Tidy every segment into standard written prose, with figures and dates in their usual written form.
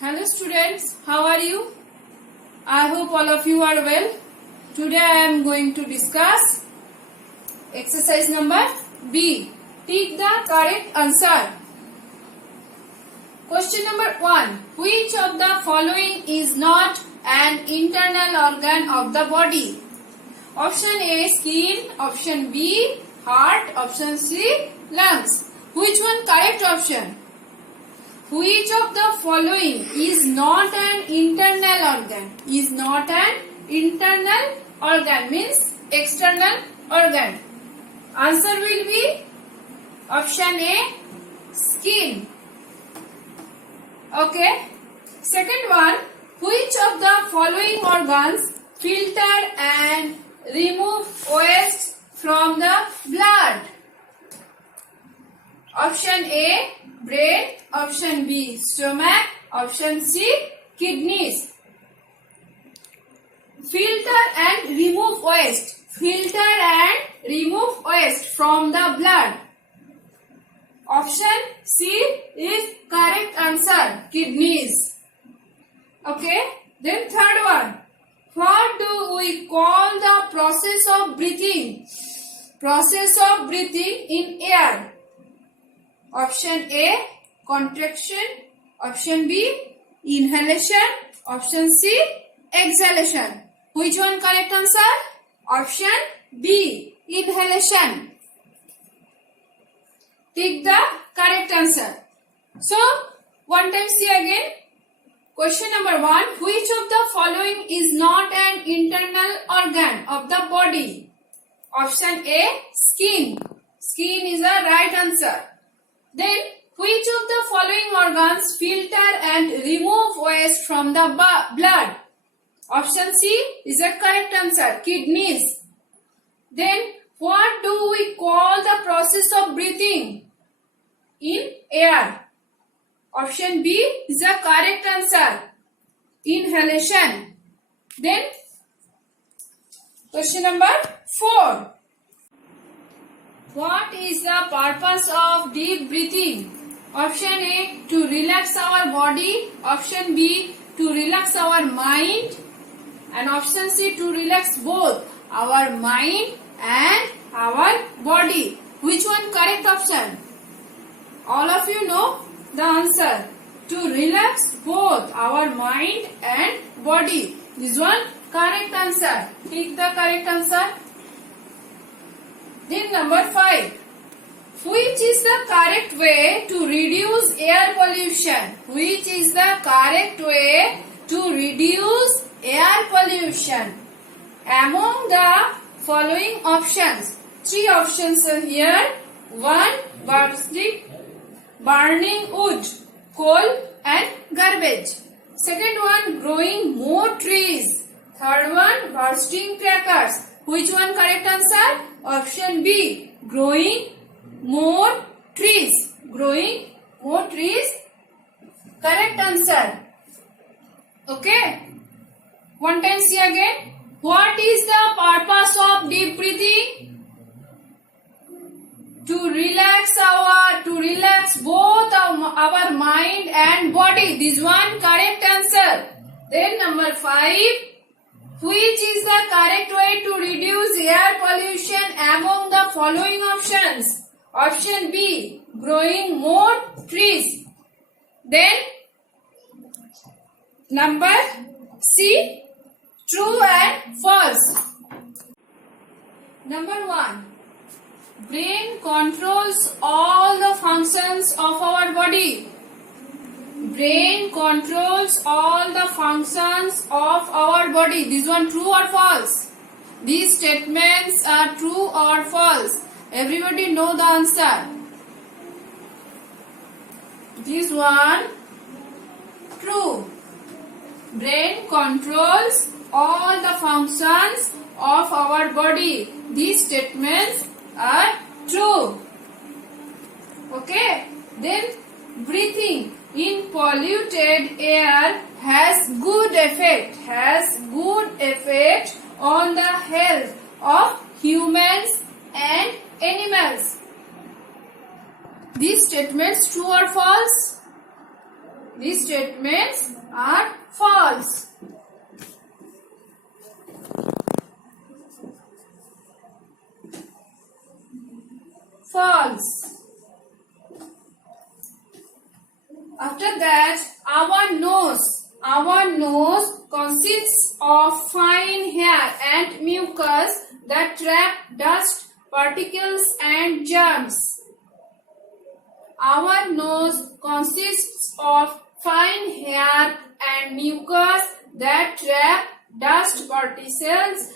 Hello students, how are you? I hope all of you are well. Today I am going to discuss exercise number B. Tick the correct answer. Question number 1. Which of the following is not an internal organ of the body? Option A, skin. Option B, heart. Option C, lungs. Which one correct option? Which of the following is not an internal organ? Is not an internal organ means external organ. Answer will be option A, skin. Okay. Second one, which of the following organs filter and remove waste from the blood? Option A, brain. Option B, stomach. Option C, kidneys. Filter and remove waste. Filter and remove waste from the blood. Option C is correct answer, kidneys. Okay. Then third one. What do we call the process of breathing? Process of breathing in air. Option A, contraction. Option B, inhalation. Option C, exhalation. Which one correct answer? Option B, inhalation. Take the correct answer. So, one time see again. Question number 1. Which of the following is not an internal organ of the body? Option A, skin. Skin is the right answer. Then, which of the following organs filter and remove waste from the blood? Option C is a correct answer, kidneys. Then, what do we call the process of breathing in air? Option B is a correct answer, inhalation. Then, question number 4. What is the purpose of deep breathing? Option A, to relax our body. Option B, to relax our mind. And option C, to relax both our mind and our body. Which one correct option? All of you know the answer. To relax both our mind and body. This one correct answer. Take the correct answer. Then number 5. Which is the correct way to reduce air pollution? Which is the correct way to reduce air pollution? Among the following options, 3 options are here. 1. Burning wood, coal and garbage. Second one, growing more trees. Third one, bursting crackers. Which one correct answer? Option B, growing more trees. Growing more trees, correct answer. Okay. One time see again. What is the purpose of deep breathing? To relax both our mind and body. This one correct answer. Then number 5. Which is the correct way to reduce air pollution among the following options? Option B, growing more trees. Then number C, true and false. Number 1. Brain controls all the functions of our body. Brain controls all the functions of our body. This one true or false? These statements are true or false? Everybody know the answer. This one true. Brain controls all the functions of our body. These statements are true. Okay. Then breathing in polluted air has good effect on the health of humans and animals. These statements true or false? These statements are false. False. After that, our nose consists of fine hair and mucus that trap dust, particles and germs. Our nose consists of fine hair and mucus that trap dust, particles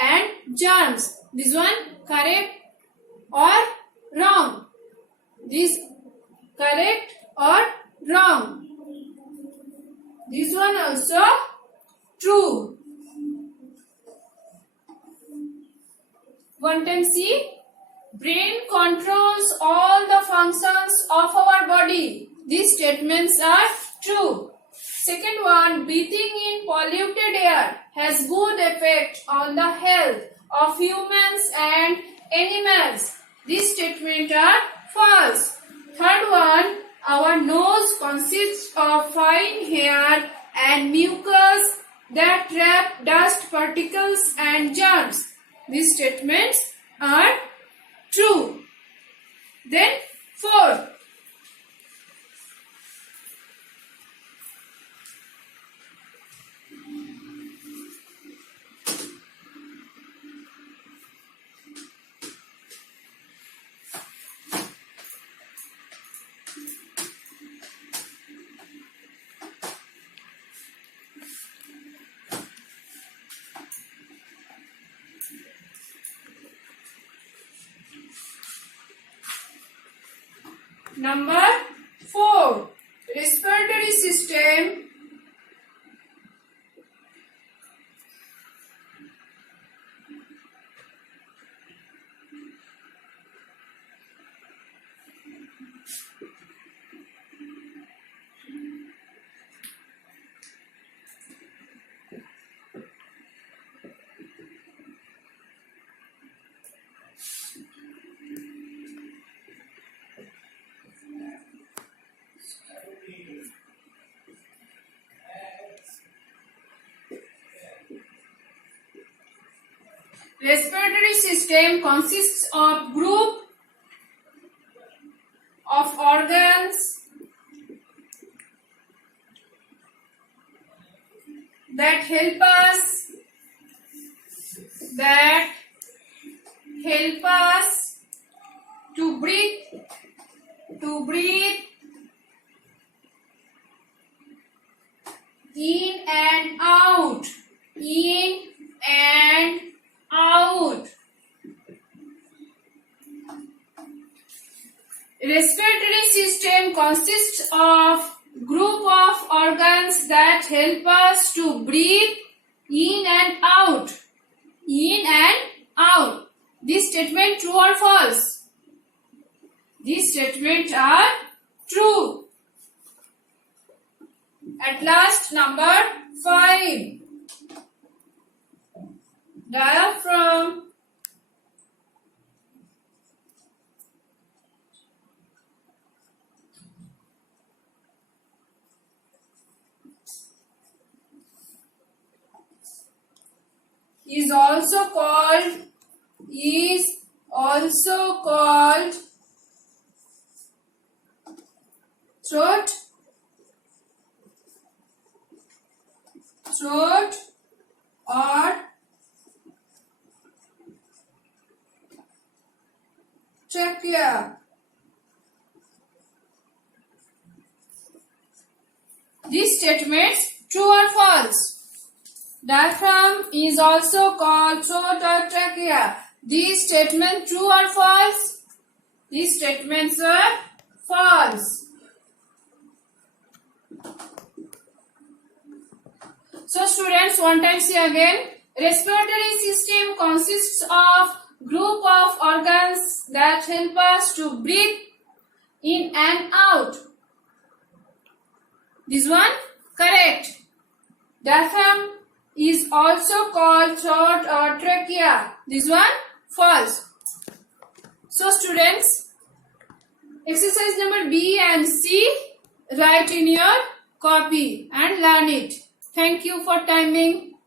and germs. This one correct or wrong? This correct or wrong? This one also true. One time see. Brain controls all the functions of our body. These statements are true. Second one, breathing in polluted air has good effect on the health of humans and animals. These statements are false. Third one, our nose consists of fine hair and mucus that trap dust, particles and germs. These statements are true. Then fourth, number 4, respiratory system consists of group of organs that help us to breathe in and out. Respiratory system consists of group of organs that help us to breathe in and out. This statement true or false? These statements are true. At last, number 5. Diaphragm is also called throat or trachea. These statements true or false? Diaphragm is also called throat or trachea. These statements true or false? These statements are false. So students, one time see again. Respiratory system consists of group of organs that help us to breathe in and out. This one correct. Diaphragm is also called throat or trachea. This one false. So students, exercise number B and C. write in your copy and learn it. Thank you for timing.